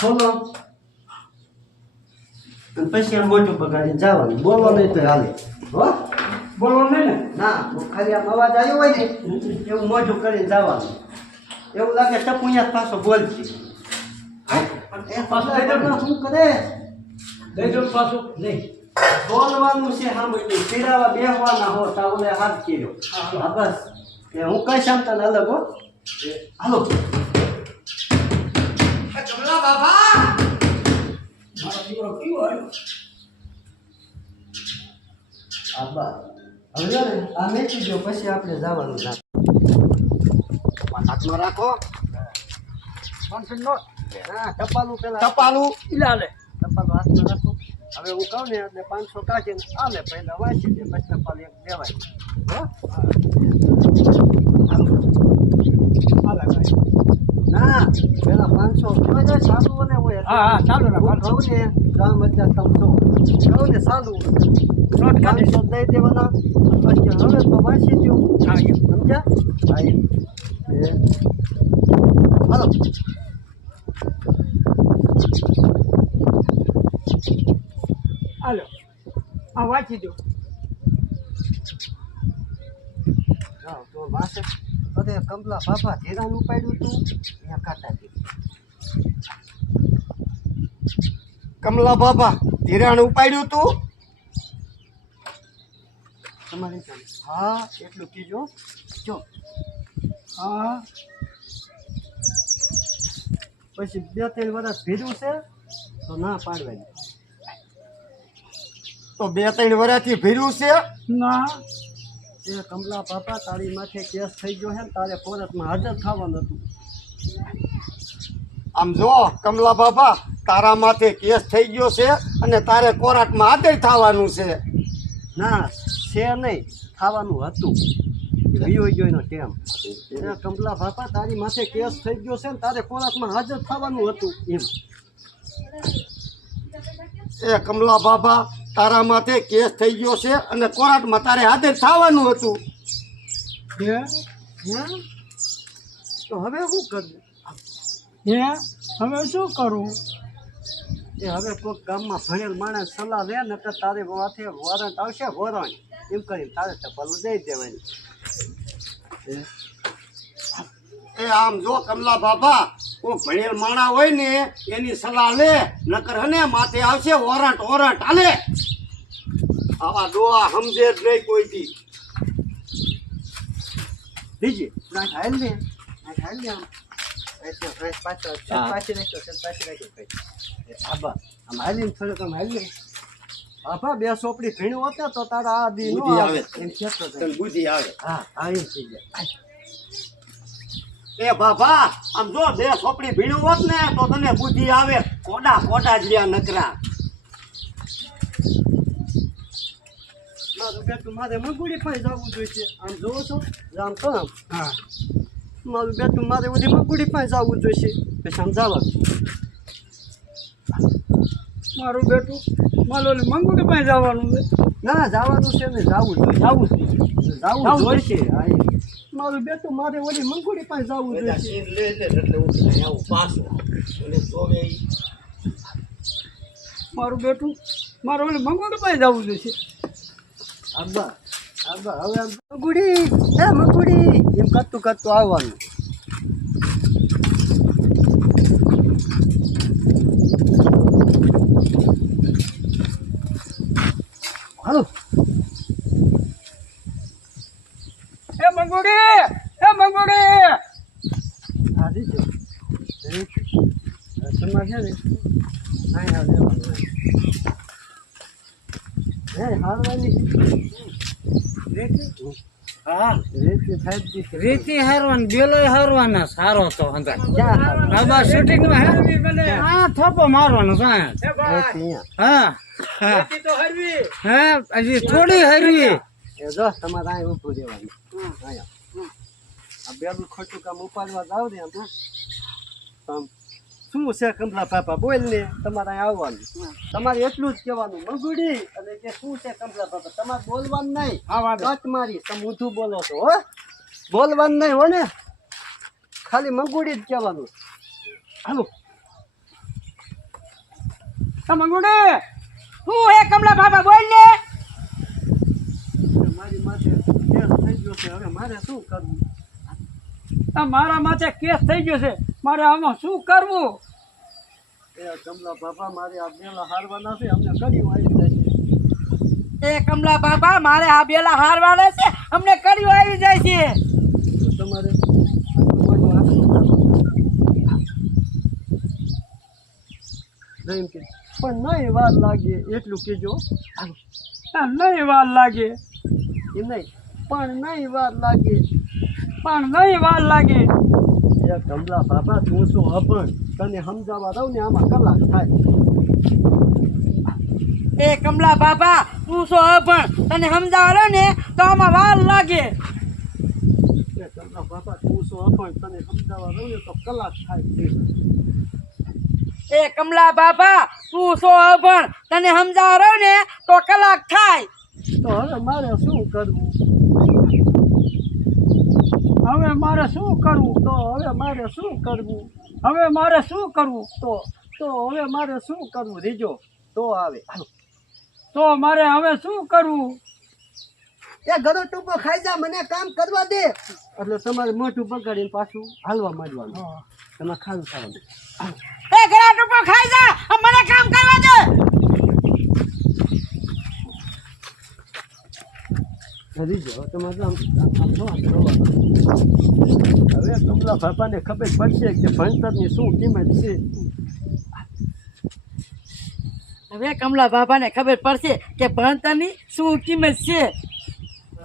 બોલો પછી આમ મોટું બગાડીને જવાનું બોલો નહીં તો હાલે હો બોલવાનું નહીં ને? ના ખાલી આમ અવાજ આવ્યો હોય ને એવું મોટું કરીને જવાનું એવું લાગે ટપુયા પાછો બોલતી એ પાછું દઈ દો ને. શું કરે દઈ દો ને પાછું. નહીં બોલવાનું છે સાંભળ્યું પીડાવા બેહવાના હો તા ઓલે હાથ કર્યો હા બસ એ હું કઈ તને અલગ હો હાલો કમલા બાબા મારો દીકરો કેવો આવ્યો? આબા હવે ને આ મેચી ગયો પછી આપણે જવાનું ના હાથમાં રાખો કોન્ફિડન્ટ નો હા ટપાલું પેલા ટપાલું ઇલાલે ટપાલું હાથમાં રાખો હવે હું કહું ને એટલે 500 કાઢીને આલે પહેલા વાંચી દે પછી ટપાલ એક દેવાય હો હાલે ભાઈ. ના પેલા 500 હોય જાય ચાલુ ને હોય હા ચાલુ હું રાખ. કહું ને ગામ અત્યારે તમે કહું ને ચાલુ નોટ કાઢી 500 દઈ દેવાના પછી હવે તો વાંચી દઉં આવી સમજ્યા હા હાલો હાલો આ વાંચી દો. હા તો વાંચે અરે કમલા બાપા ધીરાનું પાડ્યું તું અહીંયા કાંટા દીધું કમલા બાબા ધિરાણ ઉપાડ્યું તું. તમારી જાણ હા એટલું કીજો જો હા પછી 2-3 વર્ષ ભીડું છે તો ના પાડવાની તો 2-3 વર્ષથી ભીર્યું છે. ના એ કમલા બાપા તારી માથે કેસ થઈ ગયો છે ને તારે કોર્ટમાં હાજર થવાનું હતું આમ જો કમલા બાબા તારા માથે કેસ થઈ ગયો છે અને તારે કોર્ટમાં હાજર થવાનું છે. ના છે નહીં થવાનું હતું વિયો ગયો એનો ટેમ એ કમલા બાપા તારી માથે કેસ થઈ ગયો છે ને તારે કોર્ટમાં હાજર થવાનું હતું એમ એ કમલા બાબા તારા માથે કેસ થઈ ગયો છે અને કોર્ટમાં તારે હાજર થવાનું હતું. હે હે તો હવે શું કરવું હે હવે શું કરું? એ હવે કોઈક ગામમાં ભણેલ માણસ સલાહ લે ને તો તારે માથે વોરંટ આવશે વોરંટ એમ કરીને તારે ટપાલું દઈ દેવાની એ આમ જો કમલા બાબા કોઈ ભણેલ માણા હોય ને એની સલાહ લે નકર હને માથે આવશે વોરંટ વોરંટ હાલે. આવા ડોહા સમજે જ નહીં કોઈથી. દીજી નાખ હાલ ને આમ એટલે પાછળ પાછી રાખ્યો આબા આમ હાલીને થોડુંક આમ હાલ ને આબા 2 સોપડી ભીણું હોત ને તો તારા આ દી નો બુદ્ધિ આવે. એમ કહેતો હતો. તને બુદ્ધિ આવે. હા હા એમ થઈ જાય એ બાબા આમ જો 2 સોપડી ભીણું હોત ને તો તને બુદ્ધિ આવે. કોડા કોડા જ રહ્યા નકરા. મારું બેટું મારે મંગુડી પાસે જવું જોઈએ આમ જોવો છો આમ તો આમ હા મારું બેટું મારે બધી મંગુડી પાસે જવું જોઈએ પછી આમ જવાનું મારું બેટું મારો મંગુડી પાસે જવાનું છે. ના જવાનું છે ને જવું જોઈશે હા, એમ. મારું બેટું મારે ઓલી મંગુડી પાસે જવું જોઈશે મારું બેટું મારો મંગુડી પાસે જવું જોઈએ. આબા હવે આમ મંગુડી એમ કરતું આવવાનું હાલો એ મંગુડી હા દીજો તમારે છે ને હા હા લેવાનું હે હારવાની હા રેતી થાય જ છે. રીતિ હારવાન બેલો હારવાના સારો તો હંધા ક્યાં હારવાનું? આબા શૂટિંગ માં હા થોપો મારવાનો કાંઈ રેતી અહીંયા. હા હા તો હરવી હા હજી થોડી હરવી એ જો તમારે અહીં ઊભું રહેવાનું અહીંયા આ બેલું ખોટું કામ ઉપાડવા જાવ ને આમ આમ શું છે કમલા બાપા બોલ ને તમારે અહીં આવવાનું તમારે એટલું જ કહેવાનું મંગુડી અને કે શું છે કમલા બાપા તમારે બોલવાનું નહીં હા વાત કટ મારી તમે ઊંધું બોલો છો હો બોલવાનું નહીં હો ને ખાલી મંગુડી જ કહેવાનું હાલો મંગુડે હું હે કમલા બાબા બોલ ને. મારી માથે કેસ થઈ ગયો છે, હવે મારે શું કરવું? મારા માથે કેસ થઈ ગયો છે, મારે આમાં શું કરવું? એ કમલા બાપા મારે આ બેલા હારવાના છે, અમને કર્યું આવી જાય છે. એ કમલા બાબા મારે આ બેલા હારવાના છે, અમને કર્યું આવી જાય છે. તો તમારે ભગવાનનો આશરો કરવો. એમ કે પણ નહીં વાર લાગે એટલું કહેજો. નહીં વાર લાગે, એમ નહીં, પણ નહીં વાર લાગે. પણ નહીં વાર લાગે. એ કમલા બાપા તું શું અભણ, તને સમજાવવા દઉં ને આમાં કલાક થાય. એ કમલા બાબા તું શું અભણ, તને સમજાવો ને તો આમાં વાર લાગે. એ કમલા બાપા તું શું અભણ, તને સમજાવવા દઉં ને તો કલાક થાય. એ કમલા બાબા તું શું અભણ, તને સમજાવો ને તો કલાક થાય. તો હવે મારે શું કરવું? હવે મારે શું કરવું? તો હવે મારે શું કરવું? હવે મારે શું કરવું? તો હવે મારે શું કરવું? રીજો તો આવે. તો મારે હવે શું કરવું? એ ગળો ટૂંકો ખાઈ જા, મને કામ કરવા દે. એટલે તમારે મોઢું બગાડીને પાછું હાલવા માંડવાનું. તમારે ખાવું ખાવાનું. એ ઘરા ટૂંકો ખાઈ જા, મને કામ કરવા દે. રીજો તમારે આમ હવે કમલા બાપાને ખબર પડશે કે ભણતરની શું કિંમત છે. હવે કમલા બાબાને ખબર પડશે કે ભણતરની શું કિંમત છે.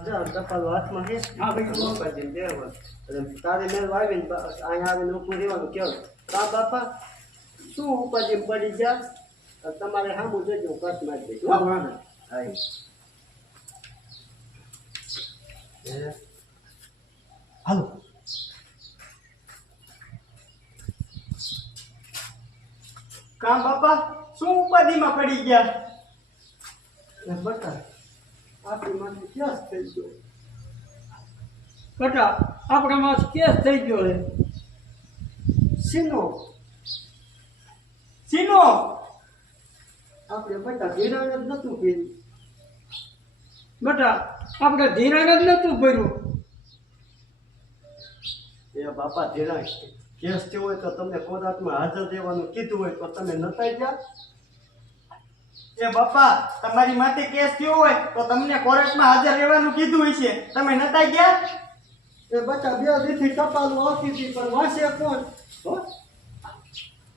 હાથમાં છે. તારે મેળ આવીને અહીંયા આવીને ઊભું રહેવાનું કેવું? કા બાપા શું ઉપાજી પડી જાય? તમારે સામું જોજો, કટ મારી દેજો. હાલો કામ બાપા શું ઉપાધિમાં પડી ગયા? બતા આપણી માટે કેસ થઈ ગયો. બેટા આપણા માં કેસ થઈ ગયો છે. સીનો સીનો આપણે બતા ધિરાણ જ નતું પીધું. બેટા આપણે ધિરાણ જ નતું ભર્યું. એ બાપા ધિરાણ કેસ થયો હોય તો તમને કોર્ટમાં હાજર રહેવાનું કીધું હોય તો તમે નતા ગયા? એ બાપા તમારી માટે કેસ થયો હોય તો તમને કોર્ટમાં હાજર રહેવાનું કીધું હોય છે, તમે નતા ગયા? એ બતા બે દીથી ટપાલું આવતી હતી પણ વાંચે કોણ?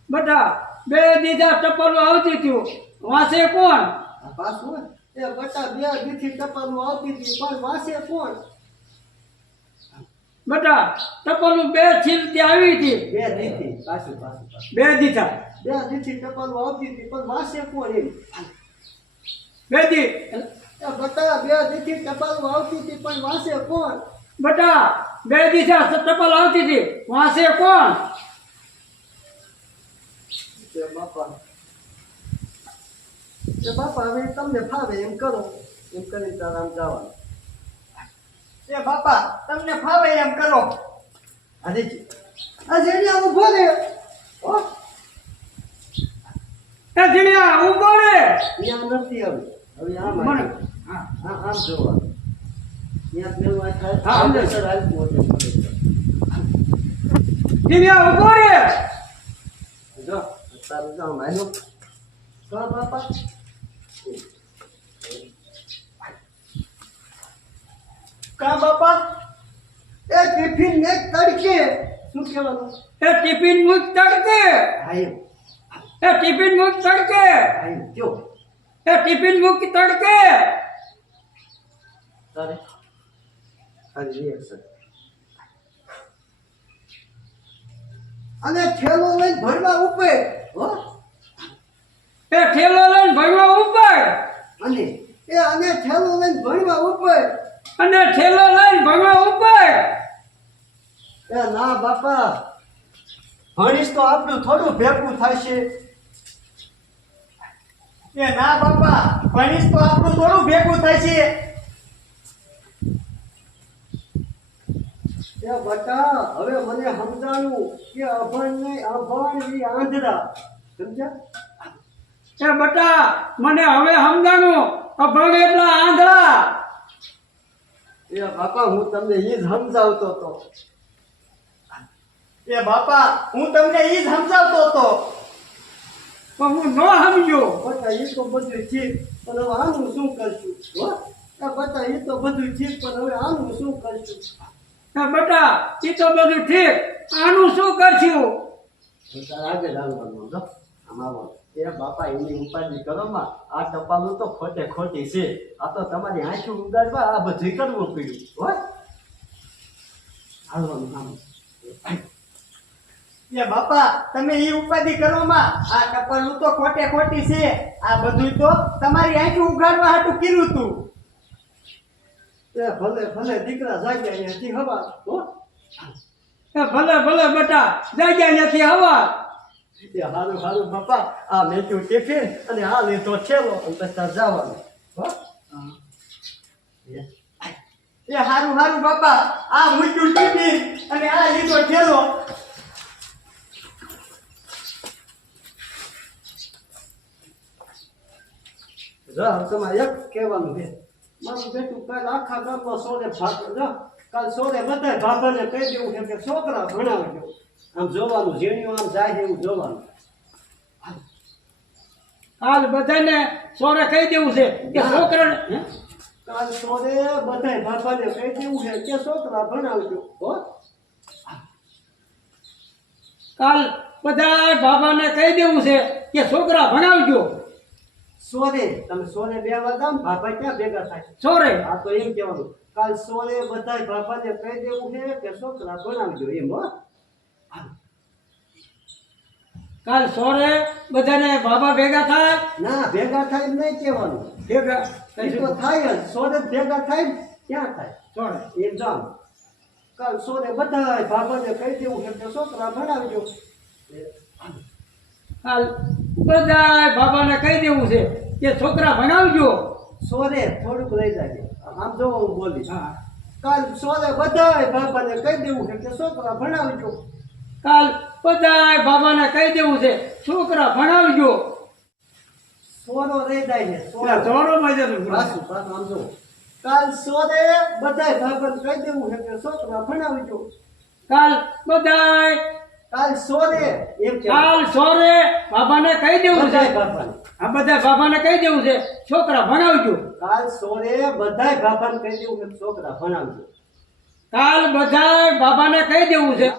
બેટા બે દીધા ટપાલું આવતી થયું, વાંચે કોણ? આ પાછું એ બતા બે દીથી ટપાલું આવતી હતી પણ વાંચે કોણ? બેટા ટપાલું બે છીલતી આવી હતી. બે દીથી પાછું બે દીધા બે દીથી ટપાલું આવતી હતી પણ વાંચે કોણ? એમ બે દી એ બતા બે દીથી ટપાલું આવતી હતી પણ વાંચે કોણ? બેટા બે દીધા ટપાલ આવતી હતી, વાંચે કોણ? એ બાપા હવે તમને ફાવે એમ કરો, એમ કરીને તારા આમ જવાનું. એ બાપા તમને ફાવે એમ કરો. હજી આ જેડિયા ઉભો રે. એ જીણ્યા ઊભો રે. અહીંયા નથી હવે આમ મને આવી. હા આમ જોવાનું. ત્યાં મેળવા થાય. હા, સમજે. સર હાલતું હતું. જીણ્યા ઊભો રે. જો તારું જો આમ હાલ્યો. તો બાપા કા બાપા એ ટિફિન ને તડકે શું કહેવાનું? એ ટિફિન મુક તડકે. આયો એ ટિફિન મુક તડકે. આયો કયો એ ટિફિન મુક તડકે. તારે ખાલી રિએક્શન. અને થેલો લઈને ભરવા ઉપર હો. એ ઠેલો લઈને ભણવા ઉપર. અને અને થેલો લઈને ભરવા ઉપર. અને ઠેલો લઈને ભણવા ઉપર. એ ના બાપા ભણીશ તો આપણું થોડું ભેગું થશે. એ ના બાપા ભણીશ તો આપણું થોડું ભેગું થાય છે. એ બટા હવે મને સમજાણું કે અભણ નહીં, અભણ ઈ આંધળા. સમજ્યા? એ બટા મને હવે સમજાણું અભણ એટલા આંધળા. એ બાપા હું તમને એ જ સમજાવતો હતો. એ બાપા હું તમને ઈ જ સમજાવતો હતો. પણ હું ન સમજ્યો. બટા એ તો બધું ઠીક પણ હવે આનું શું કરશું? હો એ બટા એ તો બધું ઠીક પણ હવે આનું શું કરશું? એ બટા એ તો બધું ઠીક, આનું શું કરશું? તારે આગળ હાલવાનું જો આમ આવો. એ બાપા એની ઉપાધિ કરો માં આ ટપાલું તો ખોટે ખોટી છે. આ તો તમારી આંખું ઉગાડવા આ બધું કરવું પડ્યું. હો હાલવાનું આમ. એ બાપા તમે ઈ ઉપાધિ કરો માં આ ટપાલું તો ખોટે ખોટી છે. આ બધું તો તમારી આંખી ઉગાડવા હાટું કર્યું તું. એ ભલે ભલે દીકરા જાગ્યા અહીંયાથી હવા. હો એ ભલે ભલે બટા જગ્યા નથી હવા. એ હારું હારું બાપા આ મેચ્યું ટિફિન અને આ લીધો છેલો અને પછી તાર જવાનું. હો એ હારું હારું બાપા આ મૂક્યું ટિફિન અને આ લીધો ઠેલો. તમારે એક કહેવાનું છે મારું બેટું કાલ આખા ગામમાં સોરે ભાગ કાલ સોરે બધાય બાબાને કહી દેવું છે કે છોકરા ભણાવજો. આમ જોવાનું ઝીણ્યું આમ જાય એવું જોવાનું. હાલ બધાને સોરે કહી દેવું છે કે છોકરાને કાલ સોરે બધાય બાબાને કહી દેવું છે કે છોકરા ભણાવજો. હો કાલ બધા બાબાને કહી દેવું છે કે છોકરા ભણાવજો. સોરે તમે સોરે બે વાર જાઓ ને બાબા ક્યાં ભેગા થાય? સોરે આ તો એમ કહેવાનું કાલ સોરે બધાય બાબાને કહી દેવું છે કે છોકરા ભણાવજો એમ. હો કાલ સોરે બધાને બાબા ભેગા થાય. ના ભેગા થાય એમ નહીં કહેવાનું. ભેગા એ તો થાય જ સોરે જ ભેગા થાય ને ક્યાં થાય? સોરે એમ જાઓ કાલ સોરે બધાય બાબાને કહી દેવું છે કે છોકરા ભણાવજો. કાલ બધા બાબાને કહી દેવું છે કે છોકરા ભણાવજો. સોરે થોડુંક લઈ જાય આમ જો હું બોલીશ. હા કાલ સોરે બધાય બાબાને કહી દેવું છે કે છોકરા ભણાવજો. કાલ બધા બાબાને કહી દેવું છે છોકરા ભણાવજો. સોરો રહી જાય છે પેલા ચોરોમાં જતું પાછું પાછું આમ જો કાલ સોરે બધાય બાબાને કહી દેવું છે કે છોકરા ભણાવજો. કાલ બધાય કાલ સોરે એમ કે કાલ સોરે બાબાને કહી દેવું છે. બધાય બાબાને આ બધા બાબાને કહી દેવું છે છોકરા ભણાવજો. કાલ સોરે બધાય બાબાને કહી દેવું કે છોકરા ભણાવજો. કાલ બધા બાબાને કહી દેવું છે